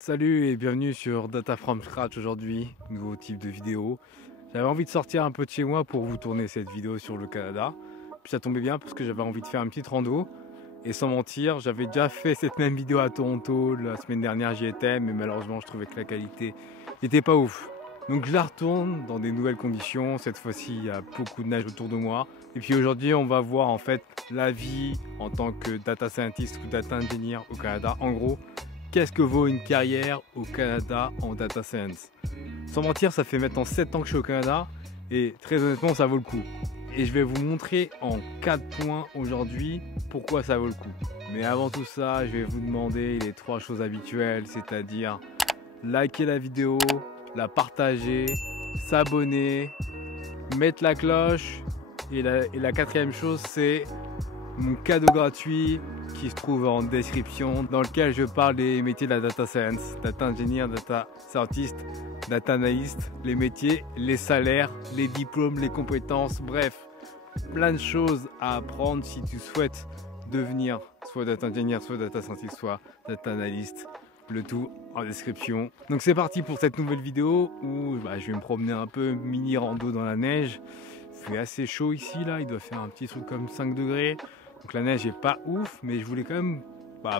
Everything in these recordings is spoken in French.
Salut et bienvenue sur Data from Scratch aujourd'hui, nouveau type de vidéo. J'avais envie de sortir un peu de chez moi pour vous tourner cette vidéo sur le Canada. Puis ça tombait bien parce que j'avais envie de faire une petite rando. Et sans mentir, j'avais déjà fait cette même vidéo à Toronto, la semaine dernière j'y étais, mais malheureusement je trouvais que la qualité n'était pas ouf. Donc je la retourne dans des nouvelles conditions, cette fois-ci il y a beaucoup de neige autour de moi. Et puis aujourd'hui on va voir en fait la vie en tant que data scientist ou data engineer au Canada. En gros, qu'est-ce que vaut une carrière au Canada en data science? Sans mentir, ça fait maintenant 7 ans que je suis au Canada et très honnêtement, ça vaut le coup. Et je vais vous montrer en 4 points aujourd'hui pourquoi ça vaut le coup. Mais avant tout ça, je vais vous demander les 3 choses habituelles, c'est-à-dire liker la vidéo, la partager, s'abonner, mettre la cloche et la quatrième chose, c'est mon cadeau gratuit qui se trouve en description, dans lequel je parle des métiers de la data science, data engineer, data scientist, data analyst, les métiers, les salaires, les diplômes, les compétences, bref, plein de choses à apprendre si tu souhaites devenir soit data engineer, soit data scientist, soit data analyst. Le tout en description. Donc c'est parti pour cette nouvelle vidéo où je vais me promener un peu mini rando dans la neige. Il fait assez chaud ici là, il doit faire un petit truc comme 5 degrés. Donc la neige est pas ouf, mais je voulais quand même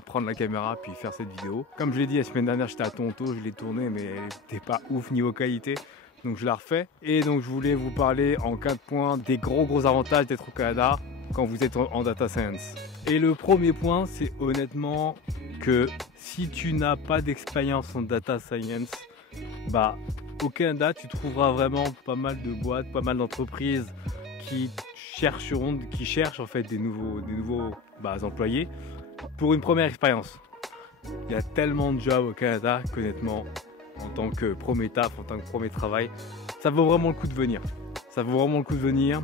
prendre la caméra puis faire cette vidéo. Comme je l'ai dit la semaine dernière, j'étais à Toronto, je l'ai tournée, mais elle n'était pas ouf niveau qualité. Donc je la refais. Et donc je voulais vous parler en 4 points des gros avantages d'être au Canada quand vous êtes en data science. Et le premier point, c'est honnêtement que si tu n'as pas d'expérience en data science, au Canada, tu trouveras vraiment pas mal de boîtes, pas mal d'entreprises qui cherchent en fait des nouveaux employés pour une première expérience. Il y a tellement de jobs au Canada qu'honnêtement, en tant que premier taf, en tant que premier travail, ça vaut vraiment le coup de venir. Ça vaut vraiment le coup de venir.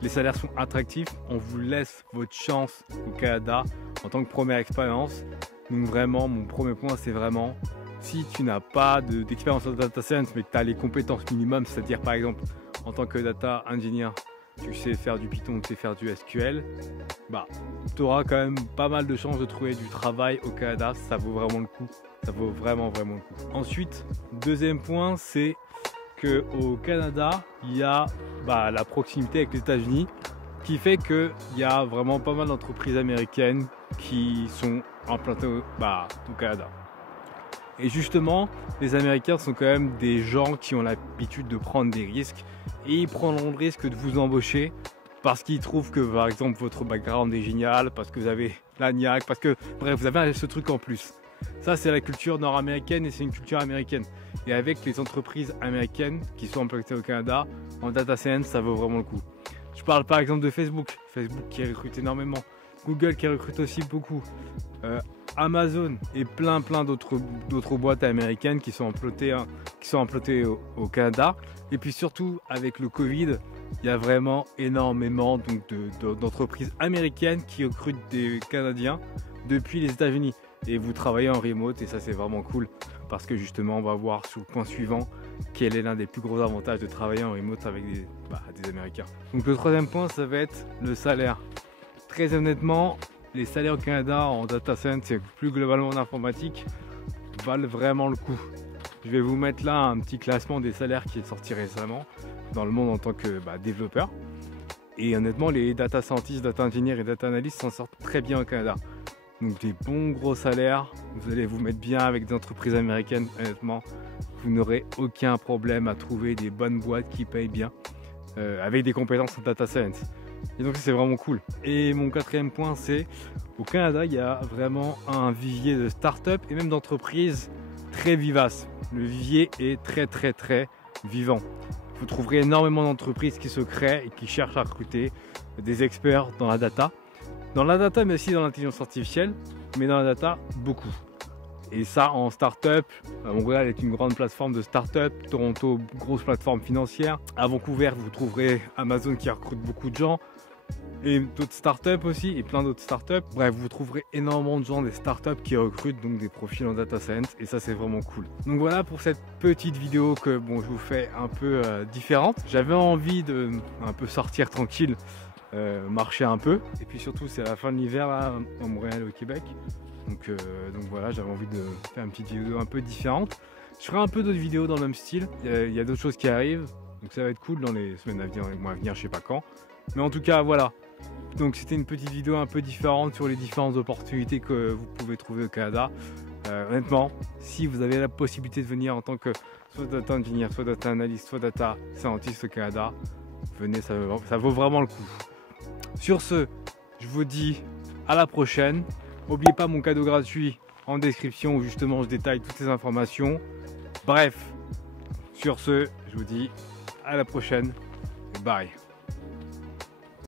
Les salaires sont attractifs. On vous laisse votre chance au Canada en tant que première expérience. Donc vraiment, mon premier point, c'est vraiment si tu n'as pas d'expérience en data science, mais que tu as les compétences minimum, c'est-à-dire par exemple en tant que data engineer, tu sais faire du Python, tu sais faire du SQL, tu auras quand même pas mal de chances de trouver du travail au Canada. Ça vaut vraiment le coup. Ça vaut vraiment le coup. Ensuite, deuxième point, c'est qu'au Canada, il y a la proximité avec les États-Unis qui fait qu'il y a vraiment pas mal d'entreprises américaines qui sont implantées au Canada. Et justement, les Américains sont quand même des gens qui ont l'habitude de prendre des risques et ils prendront le risque de vous embaucher parce qu'ils trouvent que par exemple votre background est génial, parce que vous avez la niaque, parce que bref, vous avez ce truc en plus. Ça, c'est la culture nord-américaine et c'est une culture américaine. Et avec les entreprises américaines qui sont implantées au Canada, en data science, ça vaut vraiment le coup. Je parle par exemple de Facebook. Facebook qui recrute énormément. Google qui recrute aussi beaucoup. Amazon et plein d'autres boîtes américaines qui sont implantées au Canada. Et puis surtout, avec le Covid, il y a vraiment énormément d'entreprises américaines qui recrutent des Canadiens depuis les États-Unis. Et vous travaillez en remote et ça c'est vraiment cool parce que justement on va voir sur le point suivant quel est l'un des plus gros avantages de travailler en remote avec des Américains. Donc le troisième point, ça va être le salaire. Très honnêtement, les salaires au Canada en data science et plus globalement en informatique valent vraiment le coup. Je vais vous mettre là un petit classement des salaires qui est sorti récemment dans le monde en tant que développeur. Et honnêtement, les data scientists, data engineers et data analysts s'en sortent très bien au Canada. Donc des bons gros salaires, vous allez vous mettre bien avec des entreprises américaines, honnêtement, vous n'aurez aucun problème à trouver des bonnes boîtes qui payent bien avec des compétences en data science. Et donc c'est vraiment cool. Et mon quatrième point, c'est au Canada, il y a vraiment un vivier de start-up et même d'entreprises très vivaces. Le vivier est très vivant. Vous trouverez énormément d'entreprises qui se créent et qui cherchent à recruter des experts dans la data. Dans la data, mais aussi dans l'intelligence artificielle, mais dans la data, beaucoup. Et ça, en start-up, Montréal est une grande plateforme de start-up, Toronto, grosse plateforme financière. À Vancouver, vous trouverez Amazon qui recrute beaucoup de gens, et d'autres start-up aussi, et plein d'autres start-up. Bref, vous trouverez énormément de gens des start-up qui recrutent donc des profils en data science, et ça, c'est vraiment cool. Donc voilà pour cette petite vidéo que je vous fais un peu différente. J'avais envie de un peu sortir tranquille, marcher un peu, et puis surtout, c'est la fin de l'hiver là, à Montréal au Québec. Donc voilà, j'avais envie de faire une petite vidéo un peu différente. Je ferai un peu d'autres vidéos dans le même style. Il y a d'autres choses qui arrivent. Donc ça va être cool dans les semaines à venir, dans les mois à venir, je sais pas quand. Mais en tout cas, voilà. Donc c'était une petite vidéo un peu différente sur les différentes opportunités que vous pouvez trouver au Canada. Honnêtement, si vous avez la possibilité de venir en tant que soit data engineer, soit data analyst, soit data scientist au Canada, venez, ça vaut vraiment le coup. Sur ce, je vous dis à la prochaine. N'oubliez pas mon cadeau gratuit en description où justement je détaille toutes ces informations. Bref, sur ce, je vous dis à la prochaine et bye.